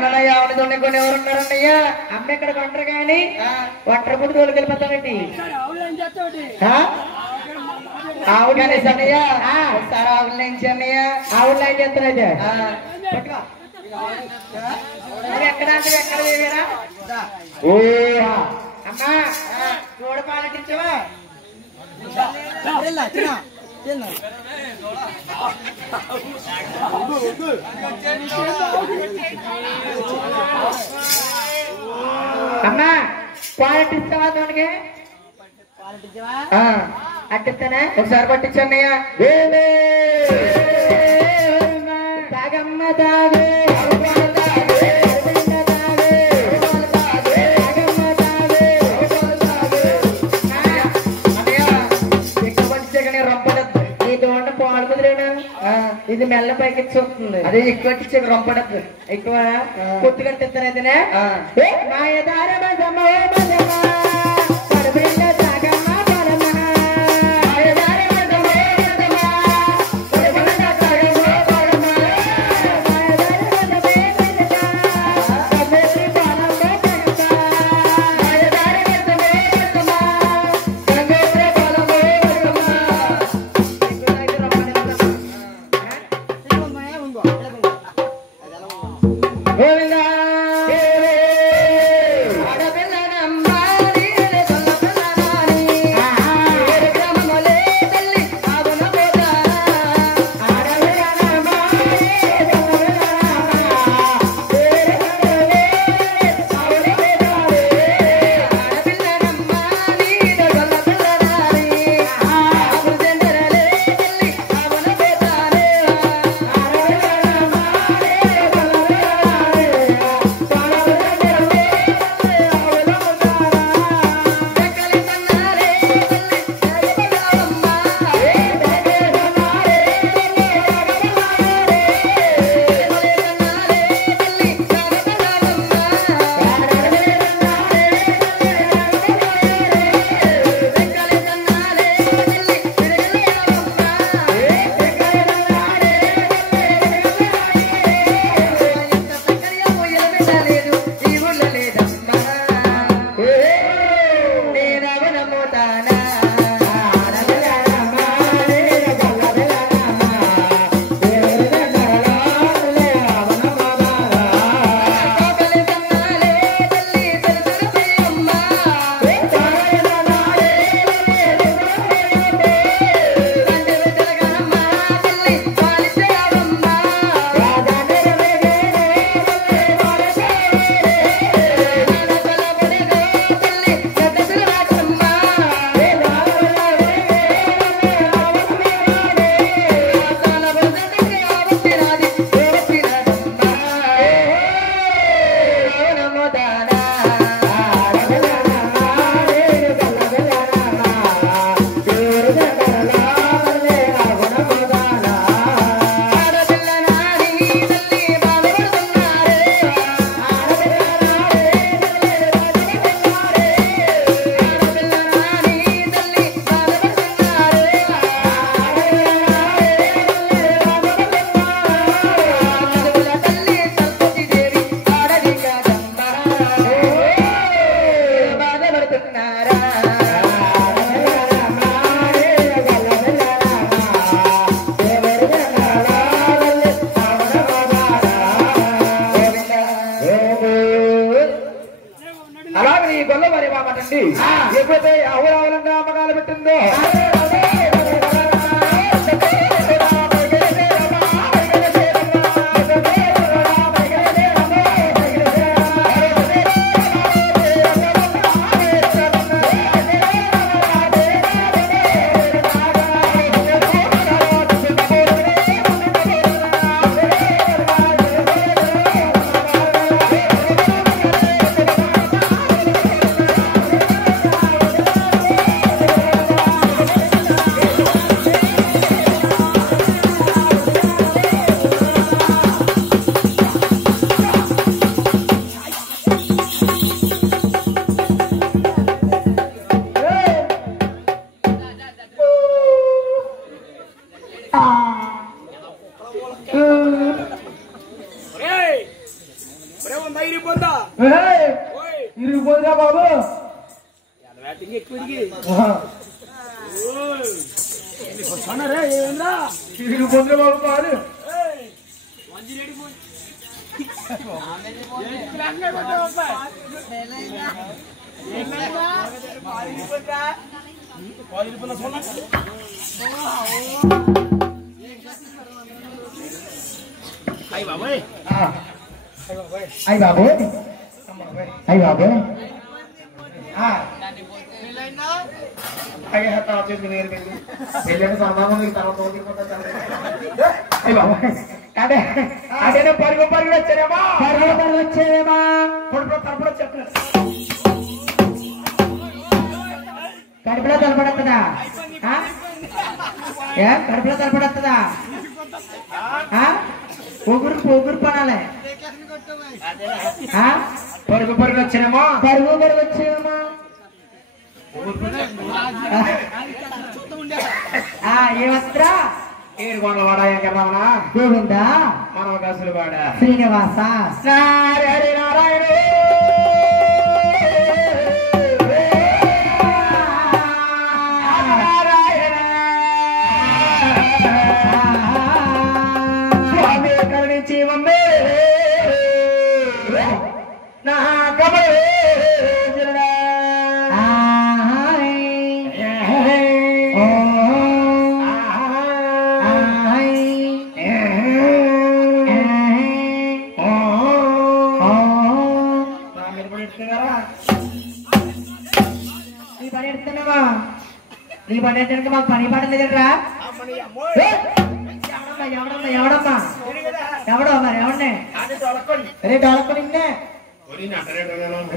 అన్నయ్య ఆవిడ కొన్ని ఎవరు ఉన్నారన్నయ్యా అమ్మ ఇక్కడ కొంటారు కానీ ఒంటరి పుట్టి తోలుకెళ్ళిపోతానండి ఆవుడు అనేసి అన్నయ్య ఒకసారి ఆవుల నుంచి అన్నయ్య ఆవులు ఏం చేస్తానైతే ఎక్కడ అంటే ఎక్కడ వేయరా ఓ అమ్మా చూడ పాలటించవా అమ్మా పాలటిస్తావా తోడికి అట్టిస్తానా ఒకసారి పట్టించన్నయ్య తాగమ్మ తాగే ఇది మెల్ల పైకి చూస్తుంది అదే ఎక్కువ రొంపడద్దు ఎక్కువ కొట్టు కట్టిస్తారైతేనే మాయదార ఎప్పుడైతే అవరావలంగా అమ్మకాలు పెట్టిందో బాబు కాదు అయ్య బాబు అయ్య బాబు అయ్య బాబు అదే పరుగు పరుగు వచ్చారేమా పరుగు పరుగు వచ్చేమా తరపుడు చెప్పలేదు కడుపులో తలపడతుందా కడుపులో తలపడతుందా పొగురు పొగురు పనాలే పరుగు పరుగు వచ్చానేమో పరుగు పరుగు వచ్చేమా ఏమత్రా ఏడుకొండలవాడ వెంకటరమణ గోవిందా మనవకాసులవాడ శ్రీనివాస నారాయణ నారాయణ నారాయణ స్వామి కరుణించి వందే నా కమలే నీ పని ఏంటంటే మాకు పని పాట లేదరా ఎవడమ్మా ఎవడో మరి ఎవడనే రే డొలకొని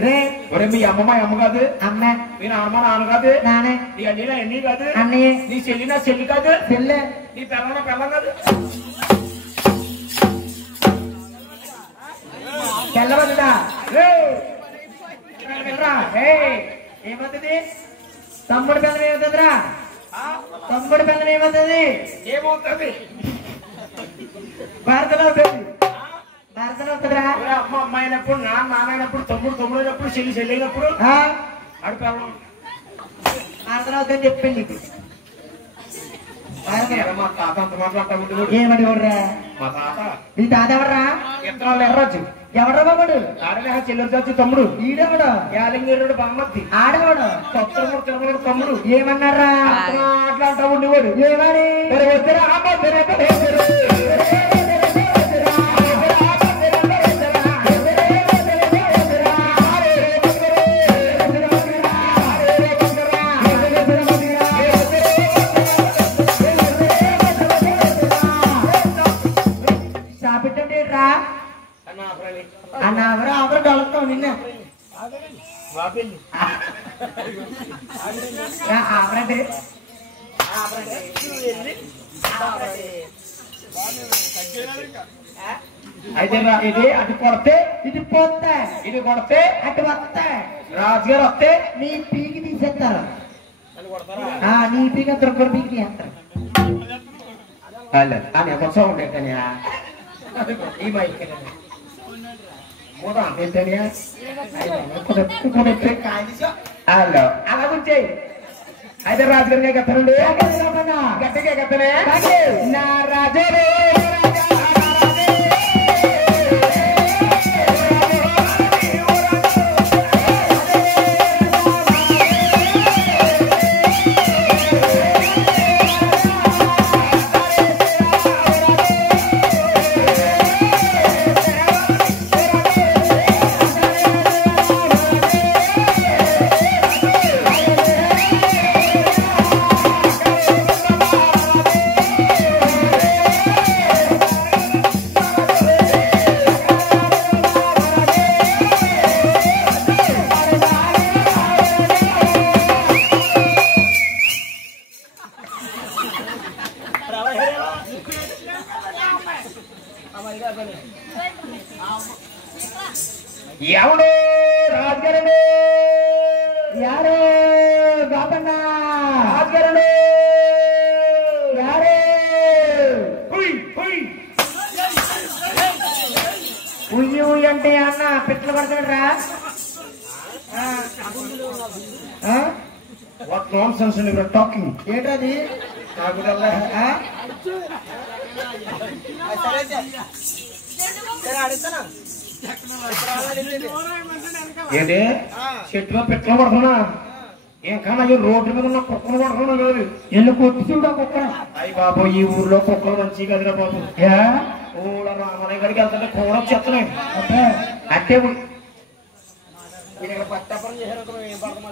రే మీ అమ్మ మా అమ్మ కాదు అమ్మ మీ నాన్న నాన్న కాదు నానే నీ అన్నీనా ఎన్ని కాదు అన్నయ్య నీ చెల్లినా చెల్లి కాదు చెల్లె నీ పిల్లన పిల్ల కాదు తెల్లవద్దా ఏమవుతుంది తమ్ముడు పిల్లం ఏమవుతుందిరా తమ్ముడు పిల్లం ఏమవుతుంది ఏమవుతుంది భారతలో అవుతుంది భారతలో అవుతుందిరా అమ్మ అమ్మాయినప్పుడు నాన్నైనప్పుడు తమ్ముడు తమ్ముడైనప్పుడు చెల్లి చెల్లినప్పుడు ఆడు పిల్లం భారతలో అవుతుందని చెప్పింది మా తాత అంత మాట్లాడతా ఏమని ఎవడరా మా తాత నీ తాత ఎవడరా ఎత్తనాలు ఎర్రొచ్చు ఎవడరా బాబుడు ఆడగా చెల్లెరు తమ్ముడు ఈడెవడు యాలింగేరుడు బామ్మద్ది ఆడవాడు కొత్తమూడు తిరుమల తమ్ముడు ఏమన్నారా మాట్లాడుతూ ఉండేవాడు ఏమని వద్దరా అన్న అవరు డొలతావు నిన్న అయితే ఇది అటు కొడితే ఇది పోతే ఇది కొడితే అటు వస్తే రాజుగారు వస్తే నీ పీకి తీసేస్తారు నీ పీకి అంటారు పీకి తీస్తారు కొంచెం ఉండే కానీ ఈ మైక్ అలా కూర్చోయి అయితే రాజుగారిగా గెత్తనండి గట్టిగా గెత్తనే నా రాజు ఎవడు రాజుగారండి యారో గాపన్న రాజుగారండి యారే ఉయ్యి ఉయ్యి అంటే అన్న పిట్టలు పడుతున్నాడు రా what non sense your talking. ఏంటది? నాకు ఏంటి చెట్టులో పెట్టులో పడుతున్నా? ఏం కన్నా రోడ్డు మీద ఉన్న కుక్కలు పడుతున్నా లేదు. ఎల్లు కొట్టి చూడ కుక్క. అయ్యి బాబు ఈ ఊర్లో కుక్కలు మంచి కదిరా బాబు. ఊళ్ళో రామయ్య గడికి వెళ్తుంటే కూర చెత్తనే అంటే పట్టపరం చేశారు. ఏం పడతామో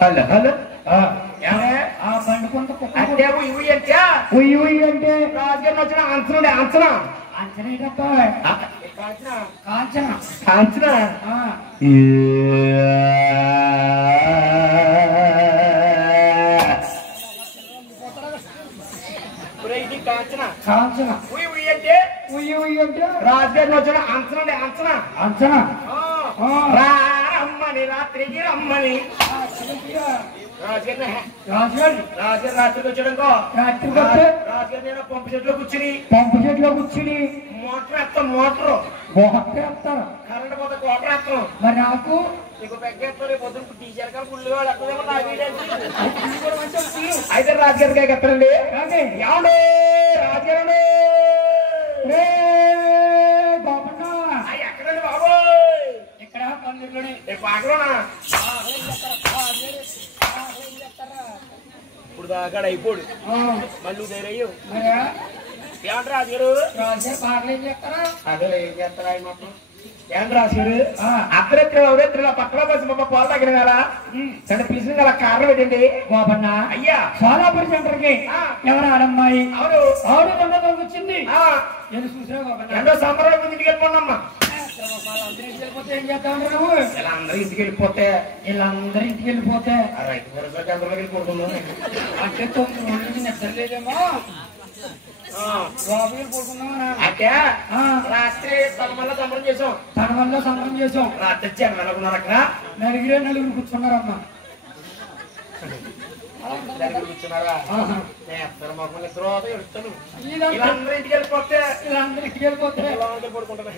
హలో హలో పండుకుంటే అంటే ఉయ్యి అంటే ఉయ్యి ఉయ్యి అంటే రాజుగారిని వచ్చిన అంచనా అంచనా అంచనా కాంచనా కాంచనా కాంచనా కాంచనా ఉయ్యి ఉయ్యి అంటే ఉయ్యి ఉయ్యి అంటే రాజుగారిని వచ్చిన అంచనా అంచనా అంచనా రమ్మని రాత్రికి రమ్మని రాత్రికి వచ్చాడుకో రాత్రి నేను పంపు చెట్లో కూర్చుని మోటార్ వేస్తాం. మోటార్ వేస్తాను కరెంట్ పోతే కోటర్ వేస్తాం. మరి నాకు నీకు పెగ్గేస్తాను పొద్దున టీచర్ గారు ఫుల్ అయితే రాజుగారికి ఎక్కడండి ఏమండి రాజుగారు ఎక్కడండి బాబు? ఇక్కడ పందిరిలోనే పాకలోనా? ఇప్పుడు దాకా అయిపోడు మళ్ళీ ధైర్యం ఏమంటారు రాజుగారు? అదే ఏం చేస్తారా మొత్తం ఏంటి రాజుగారు? అర్ధరాత్రి పక్కన బస్సు మా పోల దగ్గర కదా అంటే పిలిచిన గల కారణం ఏంటండి బాబన్నా? అయ్యా సోలాపూర్ సెంటర్ కి ఎవరు ఆడమ్మాయి అవును ఆవిడ వచ్చింది చూసినా బాబన్నా. ఎంతో సంబరం ఇంటికి వెళ్ళిపోండమ్మా. వెళ్ళిపోతే ఏం చేస్తావు నువ్వు? వీళ్ళందరూ ఇంటికి వెళ్ళిపోతే రైతు భరోసా కేంద్రంలోకి వెళ్ళిపోతున్నాను అంటే 9 రోజులకి నిద్రలేదేమో అంటే రాత్రి తన వల్ల సంబరం చేసాం. రాత్రి జనం అనుకున్నారు అక్కడ నలుగురు కూర్చున్నారమ్మా. కూర్చున్నారా? వీళ్ళందరూ ఇంటికి వెళ్ళిపోతే పడుకుంటారు.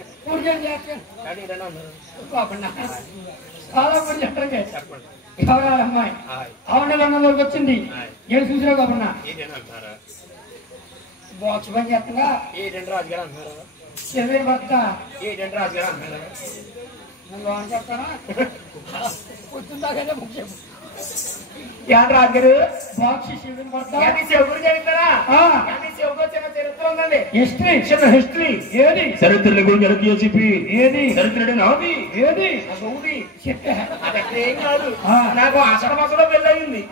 చెప్పండి అమ్మాయి ఆవిడకి వచ్చింది ఏడు చూసినా కాకుండా బాక్స్ పని చేస్తుందా? ఏంటంటే రాజుగారు అంటున్నారు. చెవి భర్త ఏంటంటే రాజుగారు అంటున్నారు. నేను చెప్తానా? పొద్దుందాకైతే ముఖ్యం ఏంటి రాజుగారు బాక్స్ శివుని భర్త శివుడు చెబుతారా? శివుడు చిన్న చరిత్ర ఉందండి. హిస్టరీ ఏది? చరిత్రల గురించి చెప్పి ఏది చరిత్ర నాది ఏది సౌది చెప్పే అదే ఏం కాదు. నాకు ఆషాఢ మాసంలో పెళ్లి అయింది.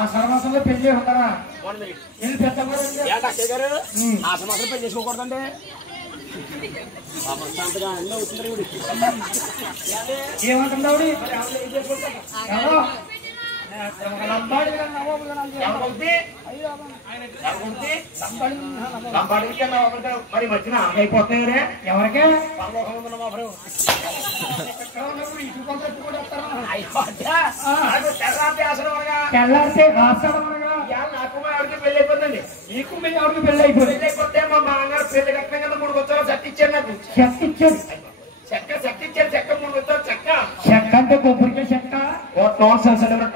ఆషాఢ మాసంలో పెళ్లి ఉంటారా? ఆషాఢ పెళ్లి చేసుకోకూడదంటే ఏమంటున్నావు? మరి మధ్యన అయిపోతున్నాయి ఎవరికే తెల్లారితే నాకు ఆవిడకి పెళ్లి అయిపోతుందండి. నీకు మీ ఆవిడకి పెళ్లి అయిపోతే మా మామగారు పెళ్లి కట్టిన కదా 3 వచ్చారు చెక్క ఇచ్చారు. నాకు చెక్క ఇచ్చారు. చెక్క 3 వచ్చారు. చెక్క అంటే కొబ్బరికే చెక్క.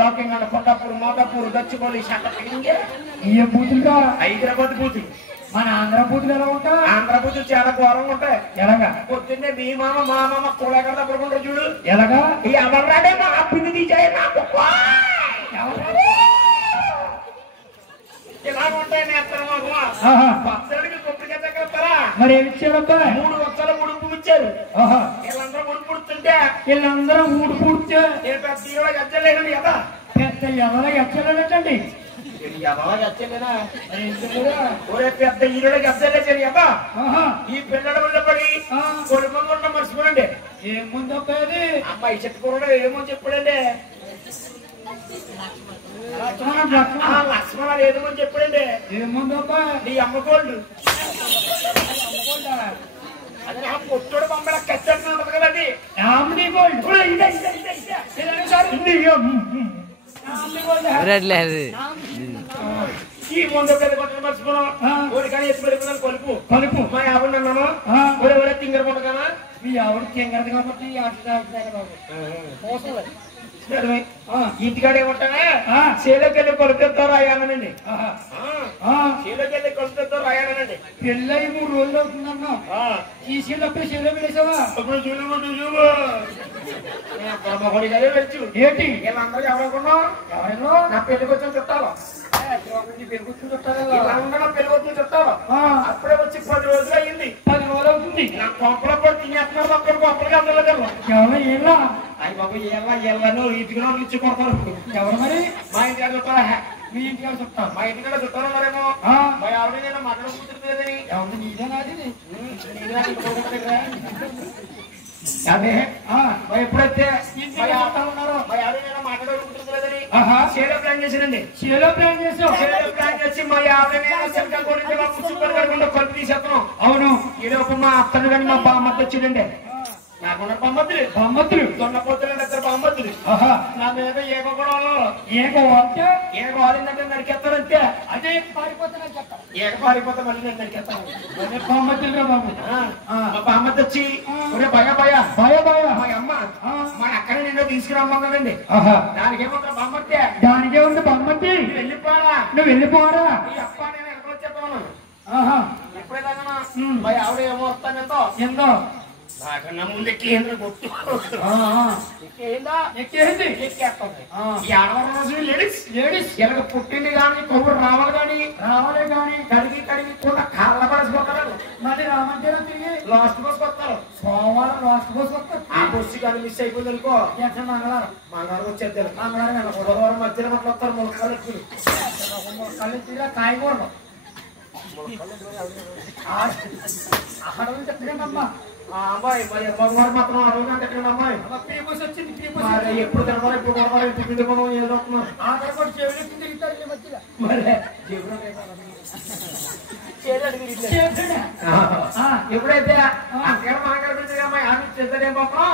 టాకింగ్ అండ్ కొండాపూర్ మోదాపూర్ గచ్చిబౌలి ఈ బూతులుగా హైదరాబాద్ బూతులు. మన ఆంధ్ర బూతులు ఎలా ఉంటాయి? ఆంధ్ర బూతులు చాలా ఘోరంగా ఉంటాయి. ఎలాగా? పొద్దున్నే మీ మామ మా మామ కూడగడ పడుకుంటారు చూడు. ఎలాగా? ఈ ఎవరాడే మా అప్పింది తీసాయి నాకు ఇలా ఉంటాయి. పచ్చడికి కొబ్బరికాయ చెక్కరా? మరి ఏమి ఇచ్చారబ్బా? 3 వచ్చాలు ఉడుపు ఇచ్చారు. వీళ్ళందరూ ఉడుపు పుడుతుంటే నేను పెద్ద ఈరోజు ఎచ్చలేనండి కదా. పెద్ద ఎవరో ఎచ్చలేనట్టండి. పెద్ద ఈరోజు ఎచ్చలేచని అబ్బా. ఈ పిల్లల వల్ల పడి కొడుకు ఉన్న మర్చిపోనండి. ఏం ముందు అబ్బాయి అమ్మాయి చెట్టుకోవడం ఏమో చెప్పాడండి. లక్ష్మణ ఏదేమో చెప్పాడండి. ఏముంది అబ్బా? నీ అమ్మకోళ్ళు అదే పొట్టోడు బొమ్మల కచ్చడి ఉంటుంది కదండి. ఈ ముందు పెద్ద కొట్టిన మర్చిపోను ఊరికాని ఎత్తి పెరుగుతున్నాను కలుపు కలుపు మా ఆవిడ అన్నాను ఊరే తింగర పండుగనా మీ ఆవిడ తింగరది కాబట్టి ఇంటికాడ ఏమంటానే చేలోకి వెళ్ళి కొలుపుతో రాయానండి చేలోకి వెళ్ళి కొలుపుతో రాయానండి పెళ్ళి 3 రోజులు అవుతుందన్నా ఈ సీలప్పుడు చేలో వెళ్ళేసావా వెళ్ళచ్చు ఏంటి వీళ్ళందరూ ఎవరనుకున్నావు ఎవరైనా నా పెళ్లికి వచ్చిన చుట్టాలు పెళ్ళికొచ్చిన చుట్టాలు అప్పుడే వచ్చి 10 రోజులు అయ్యింది 10 రోజులు అవుతుంది నా కొంపల పడి తినేస్తున్నారు అక్కడ కొంపలకి అందలేదు ఎవరు ఏళ్ళ అయ్యి బాబు ఏళ్ళను ఇంటికి ఇచ్చి కొడతారు ఎవరు మరి మా ఇంటి చుట్టాలా మీ ఇంటికి చుట్టాను మా ఇంటికాడ చుట్టాలు ఉన్నారేమో మా ఆవిడ నేను మాట్లాడ కూర్చుంటుందని ఎవరు నీదేనాది అదే ఎప్పుడైతే ఉన్నారు మా ఆవిడ నేను మాట్లాడుకుంటుందని షేలో ప్లాన్ చేశానండి షేలో ప్లాన్ చేసి మా ఆవిడ కలుపు తీసేస్తున్నాం అవును ఈ లోపు మా అత్తను కానీ మా బామ్మద్దు వచ్చిందండి నాకున్న బొమ్మతులు దొండపోతులు ఇద్దరు బొమ్మతులు నా మీద ఏగో కూడా ఏగో వారిందంటే నరికేస్తానంతే అదే పారిపోతానని చెప్తాను ఏగ పారిపోతా మళ్ళీ నేను నరికేస్తాను బొమ్మతులుగా బాబు మా బామ్మద్దు వచ్చి భయ మా అమ్మ మా అక్కడ నిన్న తీసుకురమ్మన్నదండి దానికేముంటారు బొమ్మతి నువ్వు వెళ్ళిపోరా ఈ అప్ప నేను ఎక్కడ వచ్చేస్తాను ఎప్పుడైనా మా ఆవిడ ఏమో వస్తానంతో ఎంతో నాకన్నా ముందు కేంద్ర కొట్టు లేడీస్ ఎలాగ పుట్టింది కానీ కొవ్వు రావాలి కానీ కడిగి కూడా కాళ్ళ పడసిపోతారు మళ్ళీ రామంటే తిరిగి లాస్ట్ బస్ వస్తారు సోమవారం లాస్ట్ బస్ వస్తారు ఆ బస్సు కానీ మిస్ అయిపోయింది అనుకో మంగళవారం వచ్చేద్దారు మంగళవారం బుధవారం మధ్యలో అట్లా వస్తారు ములకాలు ఎత్తిగా కాయకూడదు చెప్తానమ్మా అమ్మాయి మరి మగవారు మాత్రం అడుగుతుంటే ఎక్కడ అమ్మాయి ఎప్పుడు తినవాలి ఇప్పుడు కొడవాలి ఇప్పుడు తింటున్నాం ఏదో ఎప్పుడైతే అక్కడ మాట్లాడుతుంది అమ్మాయి ఆమె చేద్దాం పాపం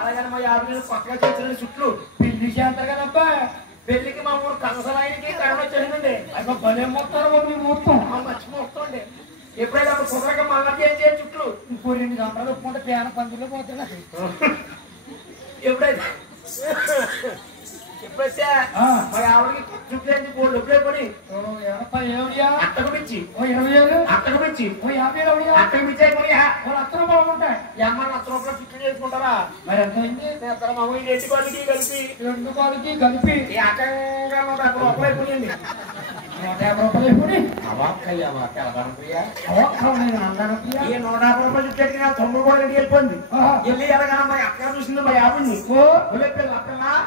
అలాగే మా యాభై పక్కగా చేసిన చుట్లు పెళ్లి చేస్తారు కదా అబ్బాయి పెళ్లికి మా ఊరు కంసలాయనికి కరోనా వచ్చేసిందండి అక్కడ భలే మొత్తారు మొత్తం మంచి మొత్తం అండి ఎప్పుడైనా కుదరక మళ్ళీ ఏం చేయాలి చుట్టూ ఇంకో 2 గంటలు ఒప్పుకుంటే పేన పందులో పోతున్నాయి ఎప్పుడైతే మరి ఆవిడకి చుట్టూ బోర్డు ఎప్పుడే పని అట్టకు మించి 20,000 అట్టకు మించి 50,000 అట్టకు మించి అయిపోయి వాళ్ళు 1,00,000 రూపాయలు ఉంటాయి అమ్మ 1,00,000 రూపాయలు చుట్టూ చేసుకుంటారా మరి ఎంత అయింది మా ఊరి 2 కాళ్ళకి కలిపి ఏకంగా 150 రూపాయలు అయిపోయింది 150 రూపాయలు అయిపోయి 150 రూపాయలు చుట్టూ నా తమ్ముడు కూడా రెడీ అయిపోయింది వెళ్ళి ఎలాగా మా అక్కడ చూసింది మా ఆవిడ్ని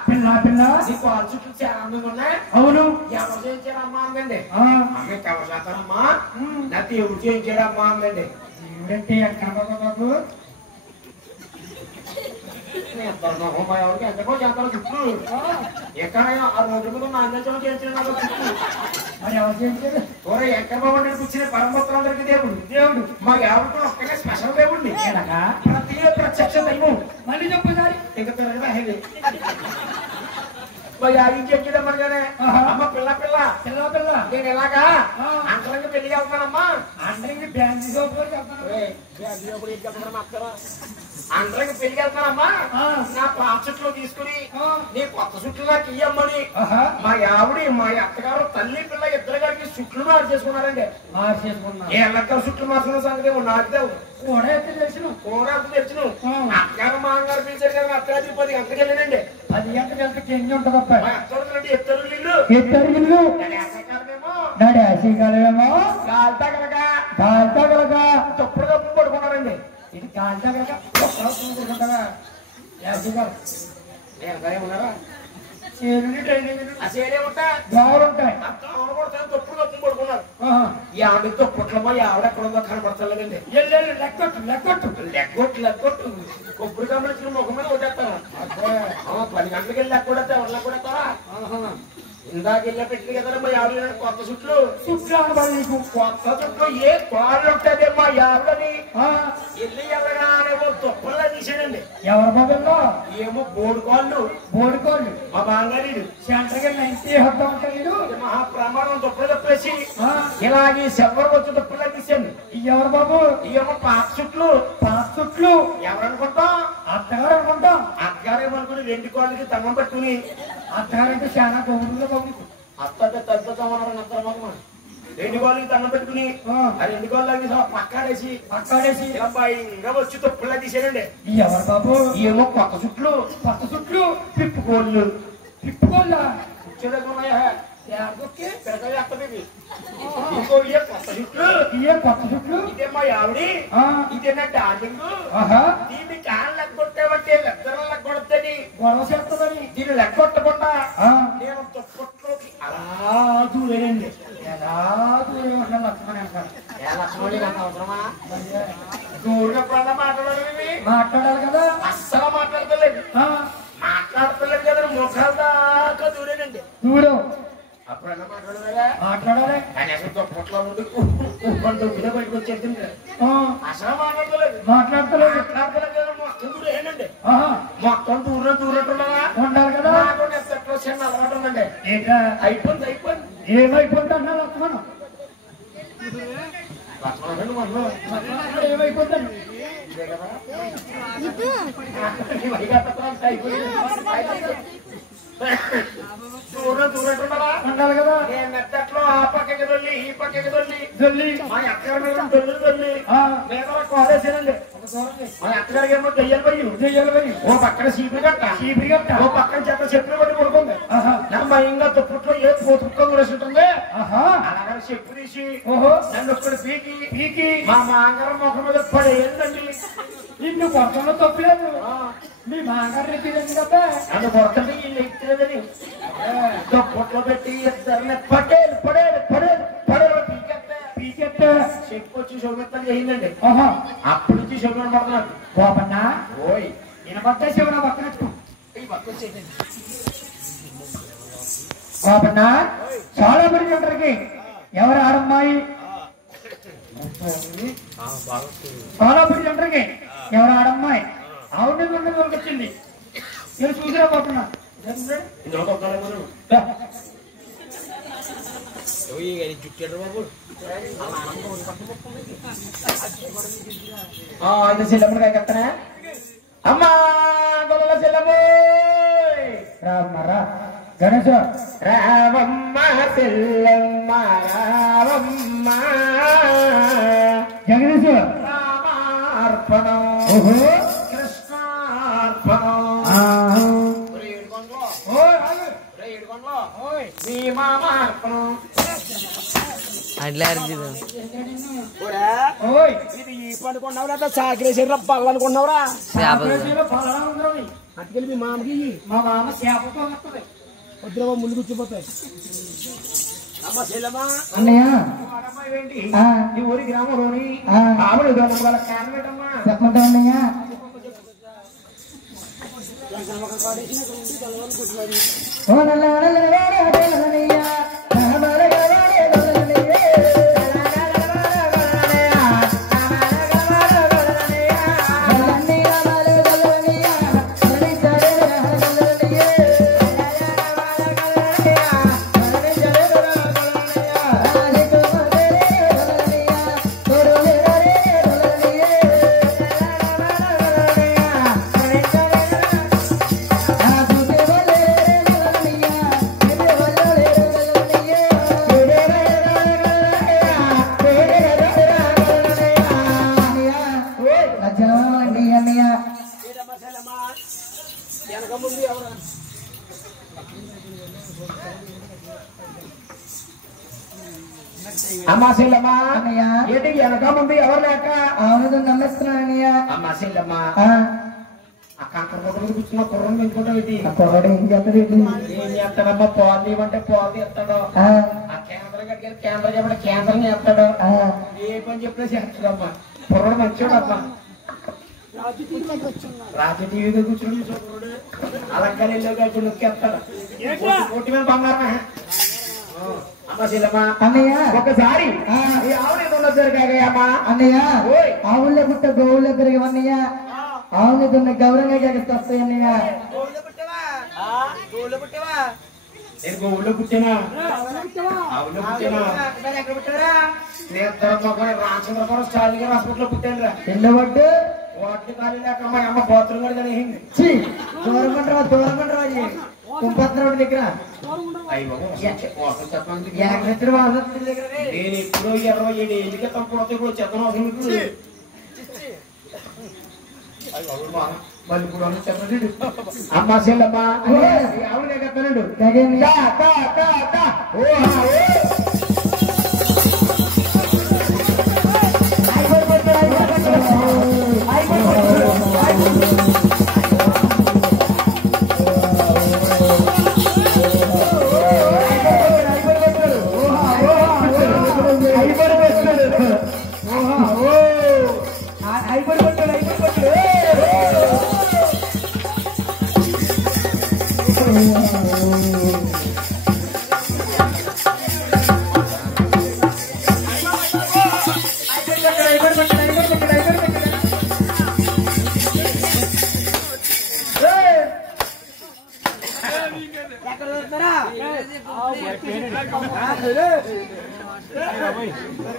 పిల్ల నీకు వాళ్ళ చుట్టూ చాలా అందంగా ఉన్నాయి అవును ఎవరు చేయించారమ్మా అందండి అమ్మే ఎవరు చేస్తారమ్మా లేకపోతే ఎవరు చేయించాడమ్మా అందండి దేవుడంటే బాబు ఎవరికి ఎంతకో చేస్తారు చుట్టూ ఎక్కడైనా 6 రోజుల ముందు నా అందంలో చేయించాడు చుట్టూ మరి ఎవరు చేయించారు ఓరే ఎక్కడ బాగుంటే కూర్చుని పరమభక్తులందరికీ దేవుడు మా ఎవరికి ఒక్కనే స్పెషల్ దేవుడిని ప్రతి ప్రత్యక్ష దైవం మళ్ళీ చెప్పాలి ఇంకెక్కిదమ్మగానే అమ్మ పిల్ల నేను ఎలాగా అంతరంగా పెళ్లికి వెళ్తానమ్మా అంతరంగా బ్యాంక్ అందరికి పెళ్లికి వెళ్తానమ్మా నా పాత చుట్లు తీసుకుని నీ కొత్త చుట్లు నాకు ఇయ్యమ్మని మా ఆవిడ మా అత్తగారు తల్లి పిల్ల ఇద్దరు గారికి చుట్లు మార్చేసుకున్నారండి ఏళ్ళక్క చుట్లు మార్చుకున్న సంగతి నాకు కూర తెలిసిన అత్తగారు మామగారు పిలిచారు కదా అత్తగారికి 10 గంటలకు వెళ్ళానండి 10 గంటలకు వెళ్తే కెంగి ఉంటుంది అబ్బాయి ఎత్తరు ఇల్లు నడేమో కాల్తగలక తప్పుడు పడుకున్నారండి ఇది కాల్తగలక ఉన్నారా దోమలు ఉంటాయి తప్పుడు కప్పు పడుకున్నారు ఈ ఆవిడతో పుట్లమో ఆవిడ ఎక్కడ ఉందో కనపడతలేదండి లెక్కొట్టు కొప్పుడు గమనించిన ముఖం మీద కొట్టేస్తాను 10 గంటలకు వెళ్ళి లెక్కొడతా ఎవరు లెక్కొడతారా ఇందాక ఇళ్ళ పెట్టింది కదా మా ఆవిడ కొత్త చుట్లు నీకు కొత్త చుట్లు ఏ కాళ్ళు ఉంటుంది మా ఆవిడని ఇల్లు వెళ్ళగానేమో దుప్పల్లా తీసాడండి. ఎవరి బాబుల్లో ఏమో బోడుకోళ్ళు మా బాంగారీడు సెంటర్గా 90 హద్దా ఉంటాడు. మహాప్రమాణం దుప్పలు తప్పేసి ఇలాగే శవ్వరు వచ్చి దుప్పల్లా తీసాను. ఎవరు బాబు ఏమో పాత చుట్లు ఎవరనుకుంటాం? అత్తగారు అనుకుంటాం. అత్తగారేమనుకుని 2 కాళ్ళకి దండం పెట్టుకుని అత్తగారంటే చాలా గౌరవంగా బాబు అత్త తల్లిపోతామన్నారు. అత్తమ్మ 2 కాళ్ళకి దండం పెట్టుకుని ఆ 2 కాళ్ళకి పక్కాడేసి ఇంకా వచ్చి తొప్పులా తీసాడండి. ఎవరు బాబు ఏమో కొత్త చుట్లు తిప్పుకోళ్ళు కూర్చోలేకున్నాయా కొత్త చుట్లు ఇదే మా ఆవిడి ఇదే నా డార్లింగ్. దీన్ని కాళ్ళు లెక్కొట్టావంటే లెక్కలు లెక్కొడతాని గొడవ చేస్తుందని దీన్ని లెక్కొట్టకుండా నేను దుప్పట్లోకి అలా దూరేనండి. ఎలా దూరే లక్ష్మణి అవసరమా? దూరినప్పుడన్నా మాట్లాడాలి కదా. అస్సలు మాట్లాడతలేదు కదా. ముఖాలు దాకా దూరేనండి. అప్పుడన్నా మాట్లాడాలి కానీ అసలు దుప్పట్లో ఉండి బయటకు వచ్చేది. అసలు మాట్లాడతలేదు మొత్తం దూరేనండి. మొత్తం దూరట్టున్నా ఉండాలి కదా. చిన్న అలవాటు ఉందండి. అయిపోయింది ఏమైపోయింది అన్నా లక్ష్మణం ఏమైపోతుంది ఉండాలి కదా. మెత్తట్లో ఆ పక్కకి దొల్లి ఈ పక్కకి దొల్లి మా అక్కగారు కోరేసానండి. మా అక్కగారికి ఏమో దెయ్యాలు పోయి ఓ పక్కన చీపురి కట్ట ఓ పక్కన చెప్పులు పట్టి పడుకుంది. భయంగా దుప్పట్లో ఏ పోతుకొని వేసుంటుంది. అలాగే చెప్పు తీసి నన్ను ఒక్కడు పీకి మా మాంగారు ముఖం మీద పడేయండి. నిన్ను కొట్టంలో తప్పలేదు. మీ మాంగారు ఎత్తింది కదా నన్ను కొట్టండి వీళ్ళు ఎత్తలేదని దుప్పట్లో పెట్టి ఇద్దరిని పడేలు పీకెత్తే చెప్పు వచ్చి శోభెత్తం చేయిందండి. అప్పటి నుంచి శోభన పడుతున్నాడు. కోపన్నా ఓయ్ వినపడ్డా శివన పక్కన కోపన్నా చాలా మంది అందరికి ఎవరు ఆడమ్మాయి చాలా మంది అందరికి ఎవరు ఆడమ్మాయి ఆవిడ వచ్చింది. నేను చూసిరా కోపన్నా అయితే సెల్లమ్మ కట్టనా అమ్మా గొల్ల సెల్లమ్మ రామరా గణేశ రావమ్మ సెల్లమ్మ రావమ్మ జగదీశ రామార్పణం కృష్ణార్పణం నీ మామార్పణం అట్లా ఇది ఈ పడుకున్నావురా సాకిరేసి పళ్ళు అనుకున్నావురా అటుకెళ్ళి మీ మామకి మా మామ చేపతో వద్దురా ముందు కూర్చోపోతాయి. అమ్మ సెల్లమ్మా ఏంటి ఈ ఊరి గ్రామంలోని ఆవిడ గల కారణం ఏంటమ్మా చెప్పండి అన్నయ్య. అమ్మా సెల్లమ్మా ఏంటి వెనక ముందు ఎవరు లేక అవును నమ్మేస్తున్నానయ్య. అమ్మా సెల్లమ్మా ఆ కంకర మొదలు కూర్చున్న కుర్రం పెంచుకుంటావు ఇది కుర్రాడు ఏం చేస్తాడు ఏం చేస్తాడమ్మా పాలు ఇవ్వంటే పాలు ఇస్తాడు. ఆ కేంద్రం కట్టుకెళ్ళి కేంద్రం చెప్పండి కేంద్రం చేస్తాడు. ఏ పని చెప్పినా చేస్తాడమ్మా కుర్రాడు మంచోడు అమ్మా. రాజకీయ కూర్చుని అలంకారం నొక్కేస్తాడు. కోటి మీద బంగారం అమ్మ శీలమ్మా అన్నయ్య ఒకసారి ఈ ఆవులు ఏదో జరిగాయమ్మా అన్నయ్య ఆవుల్లో పుట్ట గోవుల్లో పెరిగవన్నయ్య ఆవులు దున్న గౌరవంగా జాగ్రత్త వస్తాయి అన్నయ్య నేను గోవుల్లో పుట్టినా ఆవుల్లో పుట్టినా నేను రామచంద్రపురం స్టాలింగ్ హాస్పిటల్లో పుట్టాను రా ఎల్లబడ్డు వాటిని ఖాళీ లేక మా అమ్మ బాత్రూమ్ కూడా జరిగింది దూరం అది కుంపత్రం దగ్గర నేను ఇప్పుడు 27 ఏళ్ళ క్రితం పుడితే ఇప్పుడు చెత్తను అవసరం మళ్ళీ ఇప్పుడు చెప్పండి అమ్మ చెల్లమ్మ ఆవులే చెప్పనండు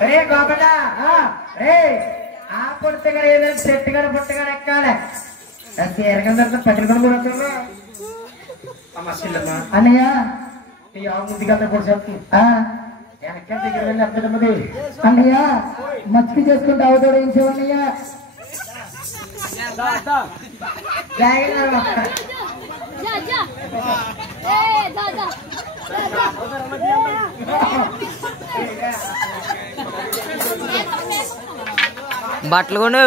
అరే గోపట ఆ పుట్టగాడు ఏదైనా చెట్టుగాడు పుట్టగాడు ఎక్కాలి చీరగా పట్టుకొని కూడా అమ్మ చెల్లమ్మ అన్నయ్య ఈ ఆవు ముందు గంట కూడా చెప్తుంది వెనక దగ్గర వెళ్ళి అర్థమది అన్నయ్య మచ్చిక చేసుకుంటే అవుతాడు ఏం చేయవన్నయ్య బట్టలు కొను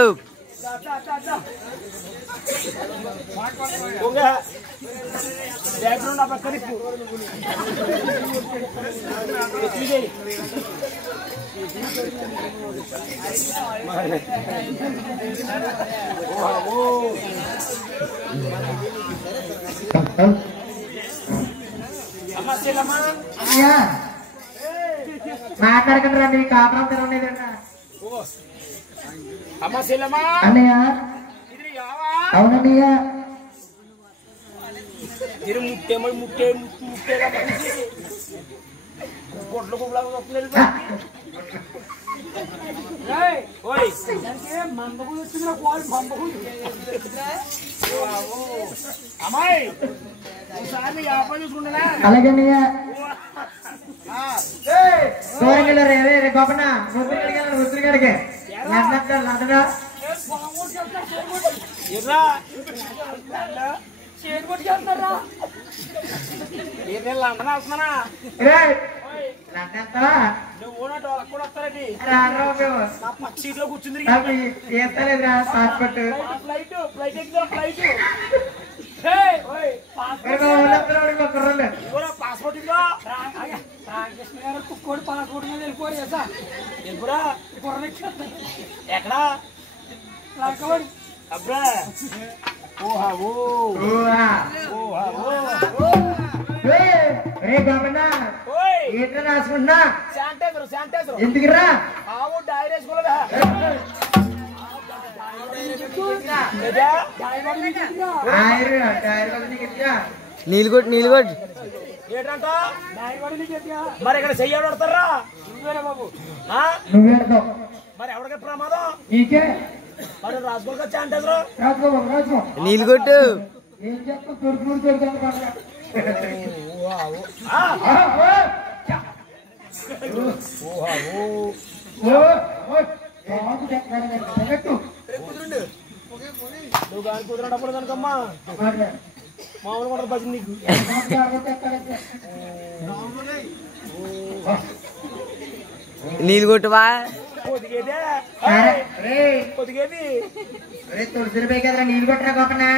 మాట్లాడకండి రా మీ కాపురం తెరవలేదండి అమ్మ చెల్లమ్మ అన్నయ్య అవునన్నయ్య మీరు ముట్టే పొట్లు కుబ్బలా అమ్మాయి ఒకసారి వ్యాపారం చూసుకుంటున్నా అలాగే అన్నయ్య దూరంగా రే గోపన్న ముద్రగడికి లడ్డా సీట్లో కూర్చుంది పాస్పోర్ట్ పాస్పోర్ట్ కుక్కోడు పాస్పోర్ట్ మీద వెళ్ళిపోరు వెళ్ళిపోరా ఎక్కడా అబ్బా ఓహా రే బాబన్నా ఏంటో రాసుకుంటున్నా శానిటైజర్ ఎందుకురా ఆవు డైరీ వేసుకోలేదా నీళ్ళు కొట్టు ఏంటంట మరి ఇక్కడ చెయ్యి ఎవడతారా బాబు నువ్వు పెడతావు మరి ఎవరికి ప్రమాదం నీకే మరి రాసుకోక శానిటైజర్ రాసుకో నీళ్ళు కొట్టు ఏం చెప్తా తొడుకుడు దొరుకుతాను నువ్వు కానీ కుదరడప్పుడు కనుకమ్మా మామూలు కూడా బజి నీకు నీళ్ళు కొట్టువా పొదిగేది తులసిరి పోయి కదరా నీళ్ళు కొట్టరా గోపన్నా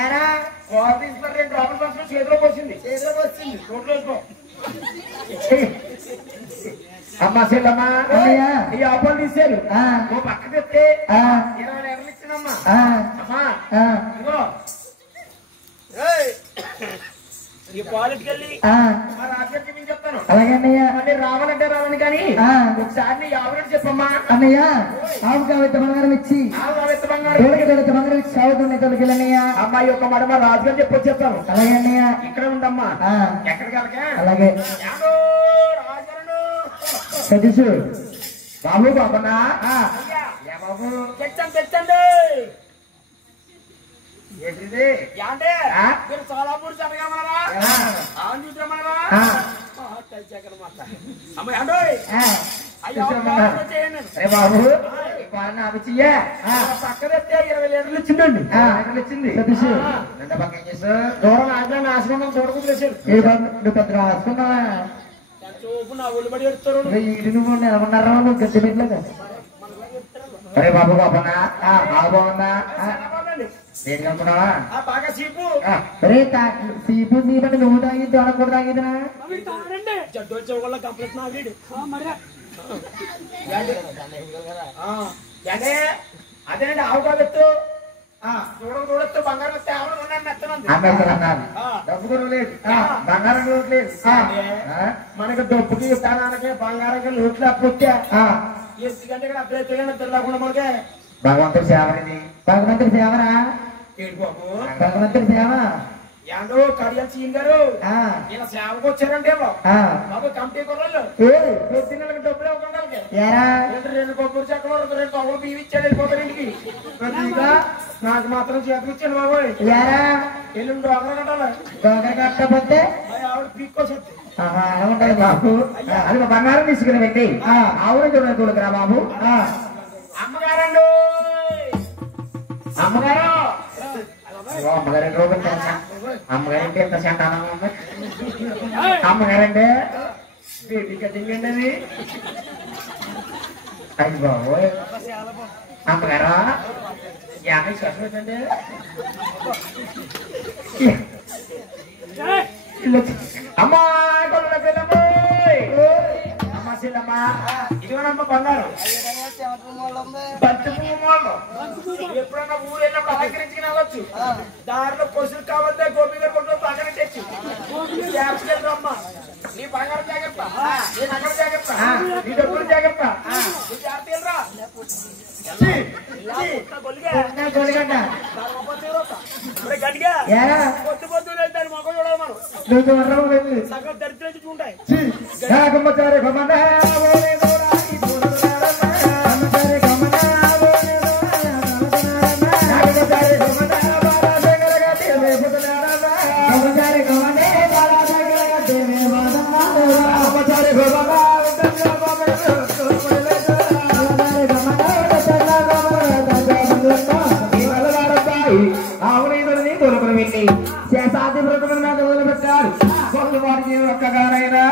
ఏరా కోపీసులు 2 డ్రాపులు పంచుకొని చేతిలోకి వచ్చింది రోడ్లో వేసుకో అమ్మా చెల్లమ్మా ఈ ఆపాలు తీసారు నువ్వు పక్క తెస్తే 20 లీటర్లు ఇచ్చిందమ్మా అమ్మా ఇదిగో ఈ పాలెట్టుకెళ్ళి మా రాజకీయ నేను చెప్తాను అలాగే అన్నయ్య మళ్ళీ రావాలంటే రావని కానీ ఒకసారి నీ ఆవిడని చెప్పమ్మా అన్నయ్య ఆవు కావైతే బంగారం ఇచ్చి దొడక బంగారం ఇచ్చి సాగుతున్నాయి తొలగిలన్నయ్య అమ్మాయి ఒక మాట మా రాజుగారు చెప్పి వచ్చేస్తాను అలాగే అన్నయ్య ఇక్కడ ఉండమ్మా ఎక్కడికి వెళ్ళకే అలాగే సతీష్ బాబు బాబన్నా బాబు తెచ్చండి ఏంటిది మీరు చాలా పూడి జరగమరా ఆన్ చూద్దామరా అరే బాబు అభిచియ్యా పక్కనెత్తే 20 లీటర్లు ఇచ్చిందండి ఇచ్చింది సతీష్ పక్క ఏం చేస్తారు దూరం ఆగ్రహం నాశనం తోడుకు చేశాడు నువ్వు పెద్ద రాసుకున్నావా చూపు నా ఒళ్ళు పడి ఎడుతారు ఇటు నువ్వు ఏమన్నారా నువ్వు గట్టి పెట్టలేదా అరే బాబు బాబన్నా బాగున్నా ఏం కనుకున్నావా బాగా సీపు అరే సీపు సీపంటే నువ్వు తాగి దొడ కూడా తాగిదనా జడ్డు కంప్లీట్ నాడు అదేనండి ఆవు కాబెత్తు చూడొచ్చు బంగారం డబ్బు కూడా లేదు బంగారం లోటు లేదు మనకి డబ్బుకి స్థానానికి బంగారం లోట్లు అప్పుట్టా ఎందుకంటే ఇక్కడ అభ్యర్థిగా తెలియకుండా మనకి భగవంతుడి సేవని భగవంతుడి సేవరా ఏంటి బాబు భగవంతుడి సేవ ఏంటో కడియాల్ సీన్ గారు ఇలా సేవకు వచ్చారంటే బాబు కమిటీ కుర్రలు పొద్దున్నకి డబ్బులు ఇవ్వకుండా 2 కొబ్బరి చెక్కలు 2 తొగలు బియ్యం ఇచ్చాడు వెళ్ళిపోతారు ఇంటికి నాకు మాత్రం చేతికి ఇచ్చాను బాబు ఎల్లుండి డోకర కట్టకపోతే ఆవిడ పీక్కోసొద్దు ఉంటది బాబు అది బంగారం తీసుకుని వెళ్ళి ఆవును చూడరా బాబు అమ్మగారండు అమ్మగారు అమ్మగారండి రోజు తెలుసా అమ్మగారంటే ఎంత శాంతానం అమ్మగారంటే బేబీ కటింగ్ అండి అది అది బాబు అమ్మగారా 50 శాతం అండి అమ్మా అమ్మా చెల్లమ్మా ఇదిగోనమ్మ బంగారం బంతి పువ్వు ఎప్పుడన్నా ఊరు వెళ్ళినప్పుడు అలంకరించుకుని వెళ్ళొచ్చు దారిలో కొసులు కావద్దా గోపి గారు కొట్టు పక్కన తెచ్చి అమ్మ నీ బంగారం జాగ్రత్త నీ నగర జాగ్రత్త నీ డబ్బులు జాగ్రత్త నీ జాగ్రత్త వెళ్ళరా గట్టిగా పొద్దు పొద్దు దాని మొక్క చూడాలి మనం సగం దరిద్రించుకుంటాయి శేషాది వ్రతమైన మీద వదిలిపెట్టాడు కొన్ని వారికి ఒక్కగానైనా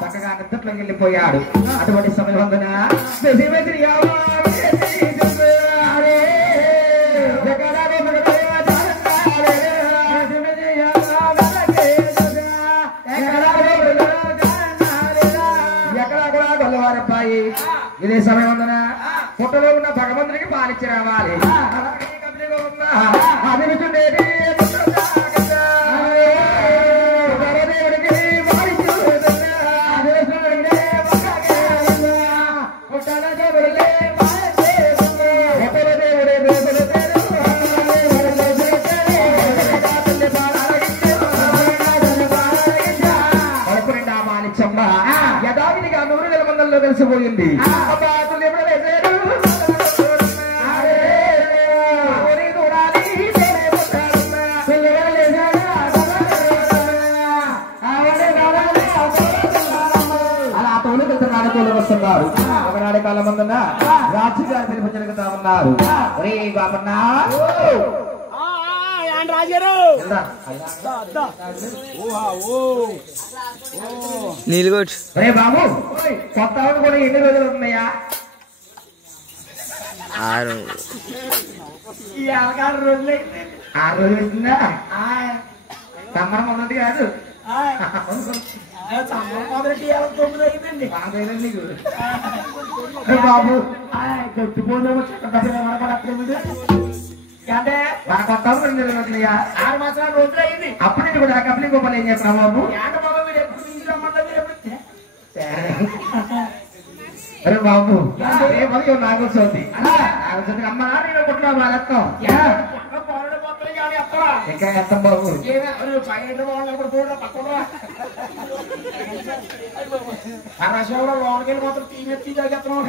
చక్కగా నిద్రలోకి వెళ్ళిపోయాడు అటువంటి సమయం ఎక్కడా కూడా గొల్లవారబ్బాయి ఇదే సమయం ఉందన పుట్టలో ఉన్న భగవంతుడికి పాలిచ్చి రావాలి అభిరుచుండేది యథావిధిగా 100 నెల మందల్లో కలిసిపోయింది వస్తున్నారు ఒకనాడు కాలం మందున రాజు గారు పిలుపు జరుగుతా ఉన్నారు బాబన్నా నీళ్ళు కొట్టు రే బాబు కొత్త కూడా ఎన్ని రోజులు ఉన్నాయా ఈ ఆరు రోజులు అయితే 6 రోజులు అవుతుందా సంబరం ఉన్నది కాదు బాబు కొట్టుకోలేమో అంటే మన కొత్త 2 రోజులుగా 6 మాసాల రోజులు అయింది అప్పుడు నేను కూడా కప్లింగ్ గోపాలు ఏం చేస్తున్నావు బాబు అరే బాబు రేపు నాగోత్సవం అమ్మ నేను పుట్టిన వాళ్ళెత్తాం ఇంకా ఎత్తాం బాబు పరశంలో లోనకెళ్ళి మాత్రం తీమెత్తి తాగెత్తాం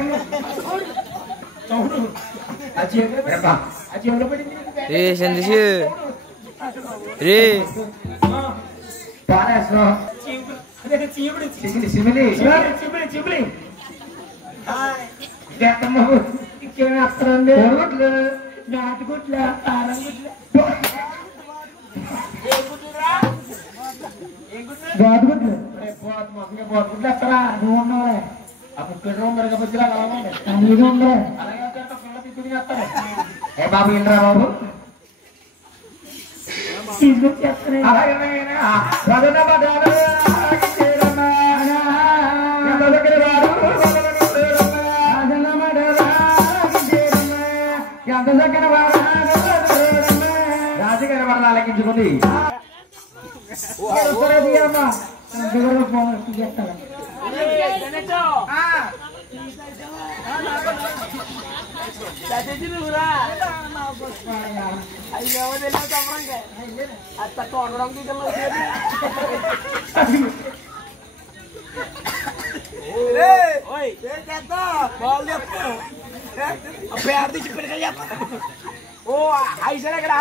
రే సందేశ్ రే ఇంకేమి వస్తారండి నాటుగుట్ల బోధగుడ్లు బోధగుడ్లు ఎత్తరా నువ్వు ఉన్నావే ఆ ముక్కడు మరగబుద్ధిలా కలవండి నీకు ఉండే ఏ బాబు ఏంట్రా బాబు తీసుకొచ్చేస్తాను రాజుగారి వల్ల ఆలకించుకుంది ఓ ఐసర్ ఎక్కడ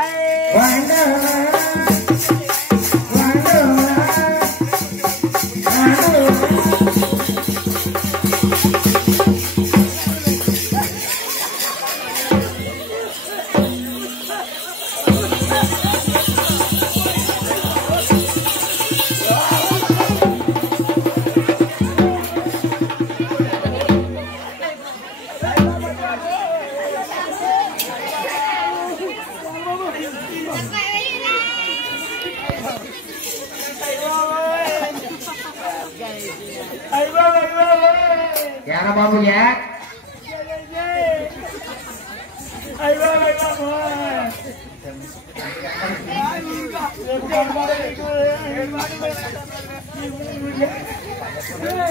Yana babu ya.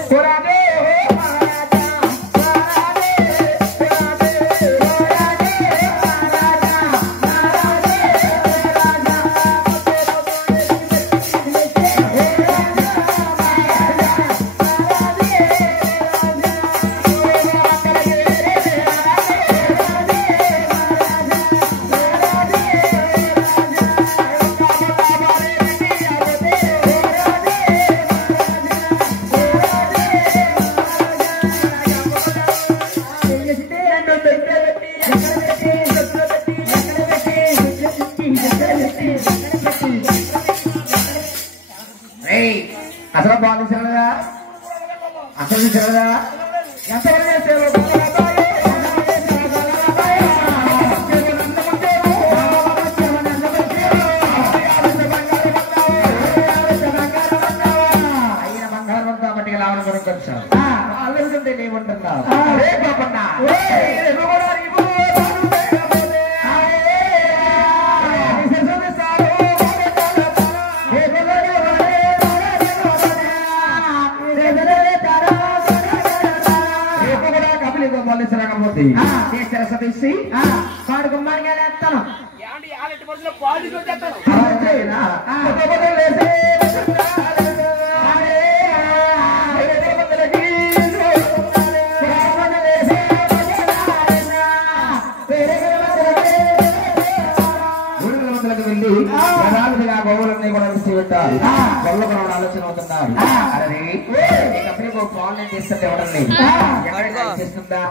Kurade అసలు బాగుంది సెలవుగా అసలు సెలవుగా అయిన బంగారం కాబట్టి లావణ కొనుక్కొచ్చు అల్లుంటే ఏముంటున్నావు సరస్వతి వాడు గుమ్మానికి వేస్తాను వెళ్ళి యథావిధిగా గోవులన్నీ కూడా విసి పెట్టారు గొల్ల కూడా ఆలోచన అవుతున్నారు అరే కంపెనీ ఆన్లైన్ చేస్తుంటే ఎవరండి ఎవరైనా చేస్తుందా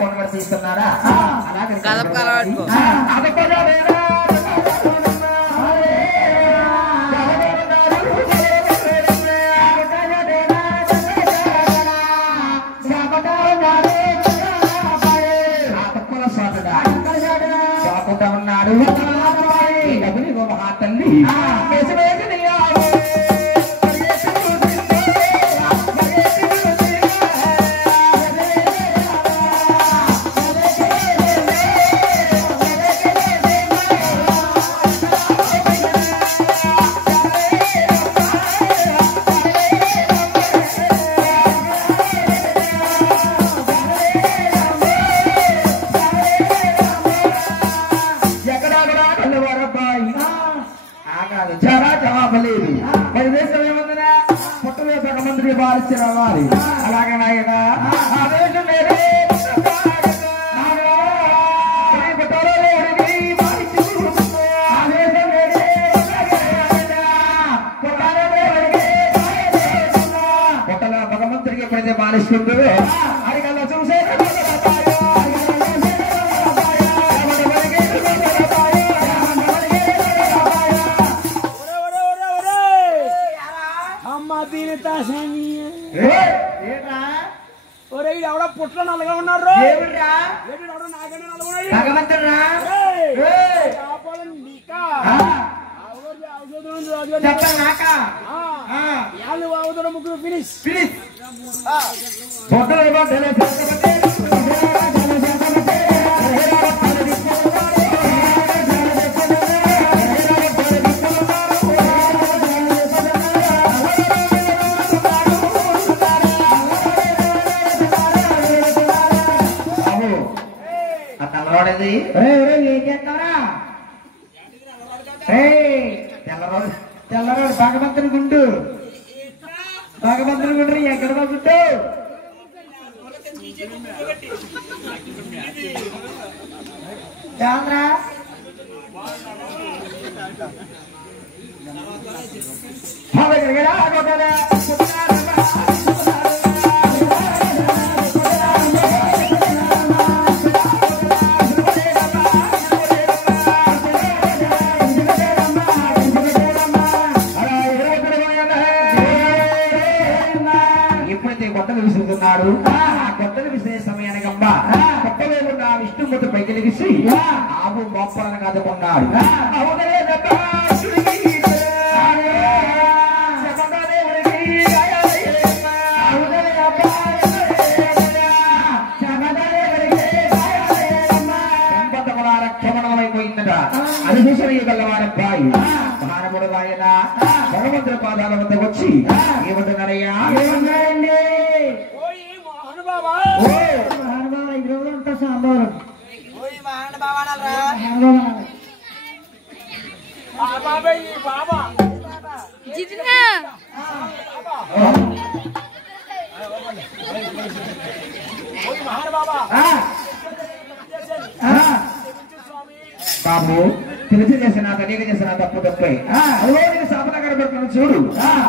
కొండ తీస్తున్నారా అలాగే డబ్బులు ఇవ్వ మహా తల్లి రావాలి అలాగే నాయన భగవంతుడికి ఎప్పుడైతే బాలిస్తుందో అడిగల్లా చూసే ఎవడో పుట్ల నల్లగా ఉన్నారు భగవంతుడురా ముగ్గురు ఫినిష్ ఏం చేస్తారా తెల్లరోడు భగవంతుని గుండు ఎక్కడ గుండు చాంద్రా విసురుతున్నాడు ఆ కొత్తలు విసిరే సమయానికి అమ్మ కొత్తవేలున్న విష్ణుమూర్తి పైకి లెగిసి ఆవు మోపాలను కాదుకున్నాడు క్షమణమైపోయిందట అది చూసిన గల్లవారబ్బాయి మహానముడు ఆయన భగవంతుడి పాదాల వద్ద వచ్చి ఏమంటున్నారయ్యా ఏమన్నారండి సాంబారు బాబు తెలిసి చేసిన తెలియక చేసిన తప్పు తప్పే అదిగో నేను శాపన కనబడుతున్నాను చూడు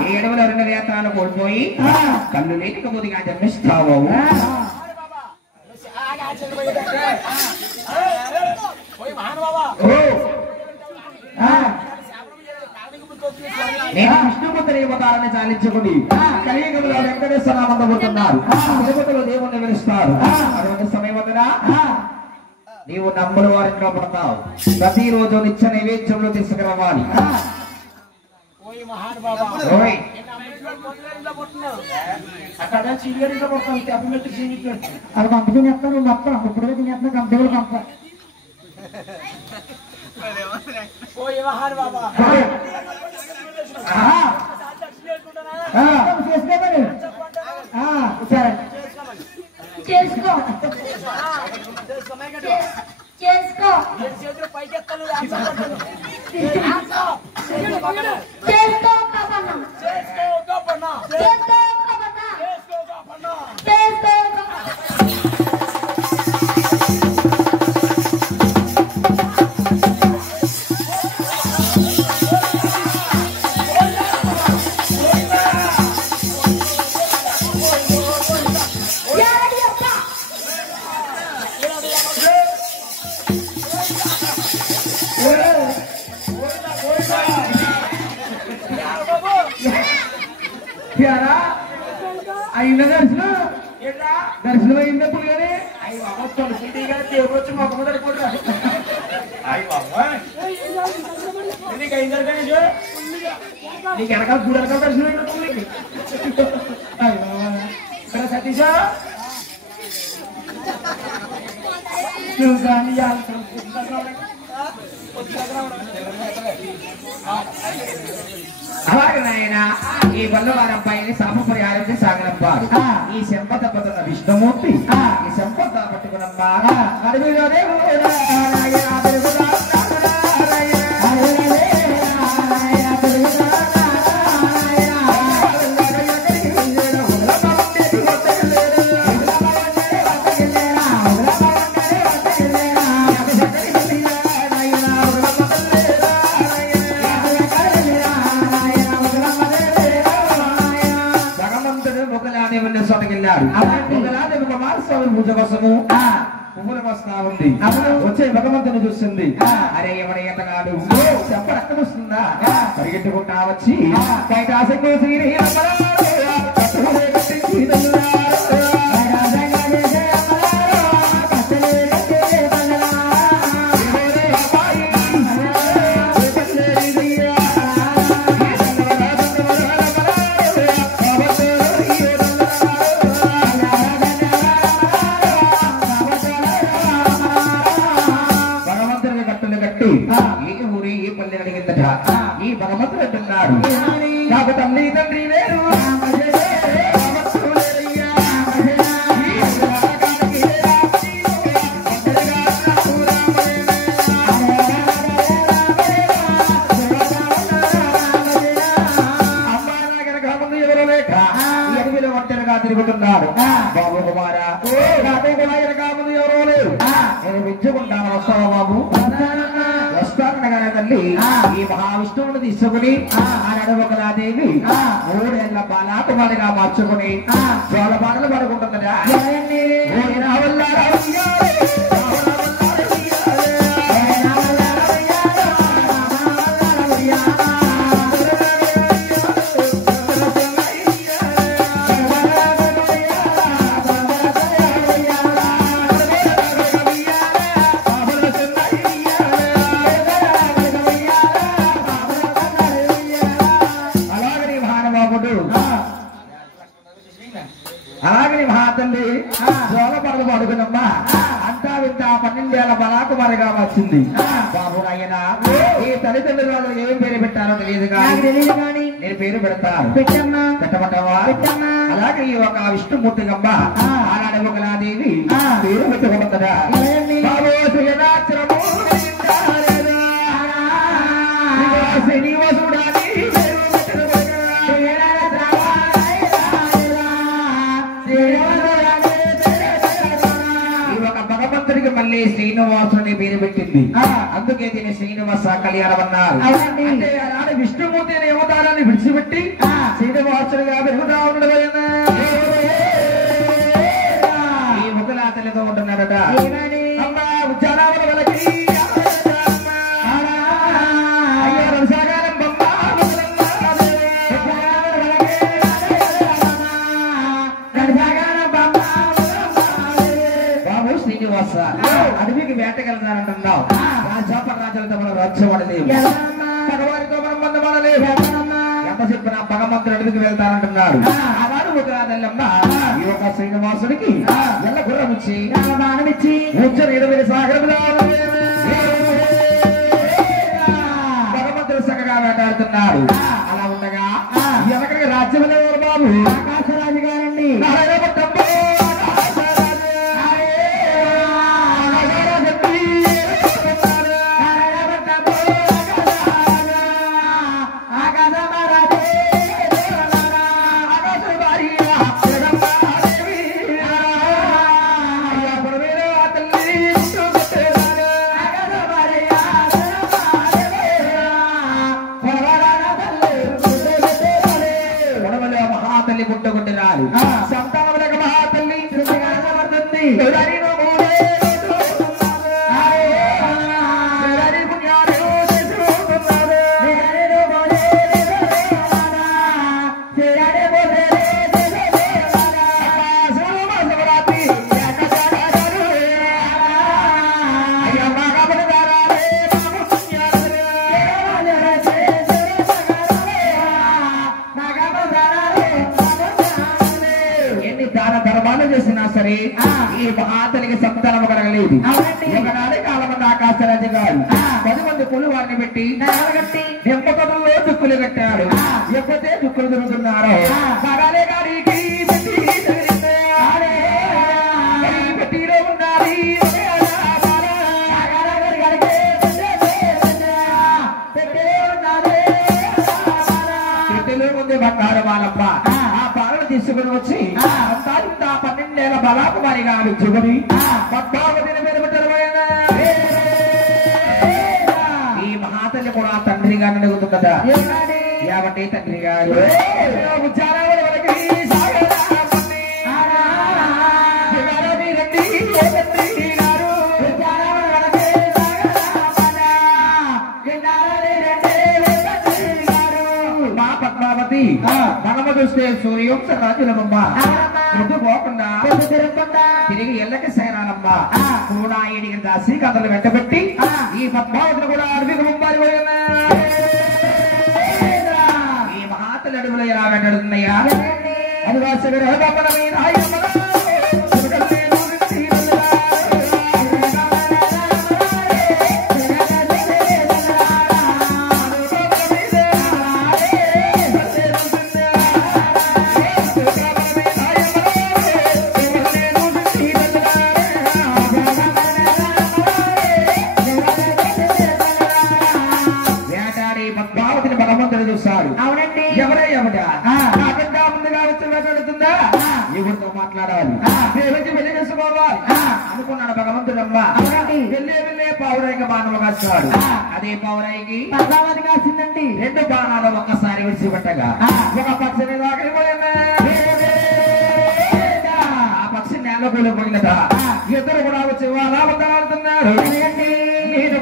ఈ ఎడవల 2 నేత్రాలు కోల్పోయి కళ్ళు లేకపోతే జన్మిస్తావు నేను విష్ణుమూర్తిని అవతారాన్ని చాలించుకుని కలియుగంలో వెంకటేశ్వర పొందుతున్నారు తిరుపతిలో దేవుణ్ణి పిలుస్తారు అటువంటి సమయం వద్ద నీవు నమ్ముడు వారిలో పడతావు ప్రతిరోజు నిత్య నైవేద్యంలో తీసుకురావాలి అక్కడ చీరియర్గా పడతాను అప్పమెట్టు చీరియట్లు అది పంప తినేస్తాను మొత్తం ఇప్పుడు తినేస్తున్నా కంపెనీలు పంప చేసుకోమని సరే చేసుకో చేసుకో అయిన దర్శనం దర్శనం అయినప్పుడు కానీ దేవుడు వచ్చి మొక్క మొదలు నీకు అయిందా గణేష్? నీకు వెనకాల గుడి వెనకాల దర్శనం సతీష నువ్వు కానీ అలాగే నాయన ఈ బల్లవారం పైన శాప పరిహారం సాగనప్పాడు. ఈ శంప తప్పుతున్న విష్ణుమూర్తి ఈ శంప పట్టుకున్నమ్మా అడవిలోనే పూజ కోసము పువ్వుల వస్తా ఉంది. వచ్చే భగవంతుని చూస్తుంది. అరే ఎవడ ఎతగాడు చెప్ప రక్తం వస్తుందా పరిగెట్టుకుంటా వచ్చి కైలాసంలో ఈ భగవంతుడు అంటున్నాడు నాకు తల్లి తండ్రి వేరు అడవిలో ఒంటరిగా తిరుగుతున్నాడు. బాబు కుమారా బాబు కుమారుగా ముందు ఎవరో లేరు. నేను మెచ్చుకుంటాను. వస్తావా బాబు? వస్తానగానే తల్లి ఈ మహావిష్ణువుని తీసుకుని ఆడవకలాదేవి 3 ఏళ్ల బాలాకుమారిగా మార్చుకుని జోల పాటలు పడుకుంటుందట. అలాగని మహాతల్లి జోల పడలు పడుకున్నమ్మా అంతా వింత 12 ఏళ్ల బలాకుమారిగా వచ్చింది. బాబు నాయన ఈ తల్లిదండ్రులు వాళ్ళు ఏం పేరు పెట్టారో తెలియదు కానీ నేను పేరు పెడతాను. పెట్టమంటావా? అలాగే ఈ ఒక విష్ణుమూర్తిగమ్మ ఆనాడు ఒకలాదేవి పేరు పెట్టుకుంటుందా. బాబు శ్రీనాథరము శ్రీనివాసుడాని భగవంతుడికి మళ్ళీ శ్రీనివాసుని పేరు పెట్టింది. అందుకే దీన్ని శ్రీనివాస కళ్యాణం అన్నారు. అంటే ఆనాడు విష్ణుమూర్తి అనే అవతారాన్ని విడిచిపెట్టి శ్రీనివాసుడిగా పెరుగుతా ఉండడం ఈ ముఖలాతలతో ఉంటున్నారట. అమ్మా ఉజ్జానాల వలకి అడవికి వేటకెళ్తానంటున్నావు. రాజాపరాజులతో మనం రచ్చబడలేవు. భగవానితో మనం బంధపడలేవు. ఎంత చెప్పినా భగవంతుడు అడవికి వెళ్తానంటున్నాడు. ఆనాడు ఒక రాదల్లమ్మ ఈ ఒక శ్రీనివాసుడికి ఎల్ల గుర్రం ఇచ్చి బాణమిచ్చి ఉచ్చ సాగరంలో భగవంతుడు చక్కగా వేటాడుతున్నాడు. అలా ఉండగా వెనకడికి రాజ్యం లేవు బాబు ఆకాశరాజు గారండి. పుట్టుకుంటున్నారు. సంతానం లేక మహాతల్లి పడుతుంది. ఈ మహాతలికి సంతానము కలగలేదు. ఒకనాడే కాలమంది ఆకాశరాజు గారు 10 మంది పులు వారిని పెట్టి నిమ్మతోటలో దుక్కులు కట్టాడు. ఎప్పుడైతే దుక్కులు తిరుగుతున్నారో పగాలే గారికి పెట్టిలో ఉన్నది బంగారు బాలప్ప ఆ పాలన తీసుకుని వచ్చి అంతా 12 ఏళ్ల బలాకుమారిగా ఆవించుకుని పద్మావతిని మీద పెట్టబోయిన ఈ మహాతల్లి కూడా తండ్రి గారిని అడుగుతున్నదా ఏమంటే తండ్రి గారు మనము చూస్తే సూర్యోంశ రాజులమ్మ ముందు పోకుండా తిరిగి ఎల్లకి సేనాలమ్మ కూడా ఏడికి దాసి కథలు వెంటబెట్టి ఈ పద్మావతిని కూడా అడవికి ముంబారి పోయినా ఈ మహాతలు అడుగులు ఎలా వెంటాడుతున్నాయా అది వాసన మీద అవునండి ఎవరయ్యా ముందుగా వచ్చి మాట్లాడుతుందా ఎవరితో మాట్లాడాలి పెళ్లి చేసుకోవాలి అనుకున్నాడు భగవంతుడమ్మ. వెళ్ళే పావురాయికి బాణము కాస్తాడు. అదే పావురాయికి పద్మావతి కాసిందండి. 2 బాణాలు ఒక్కసారి విడిచిపెట్టగా ఒక పక్షిని దాకిపోయినా ఆ పక్షి నేల కూలిపోయినదా. ఇద్దరు కూడా వచ్చి వాళ్ళ ఆడుతున్నారు. నేను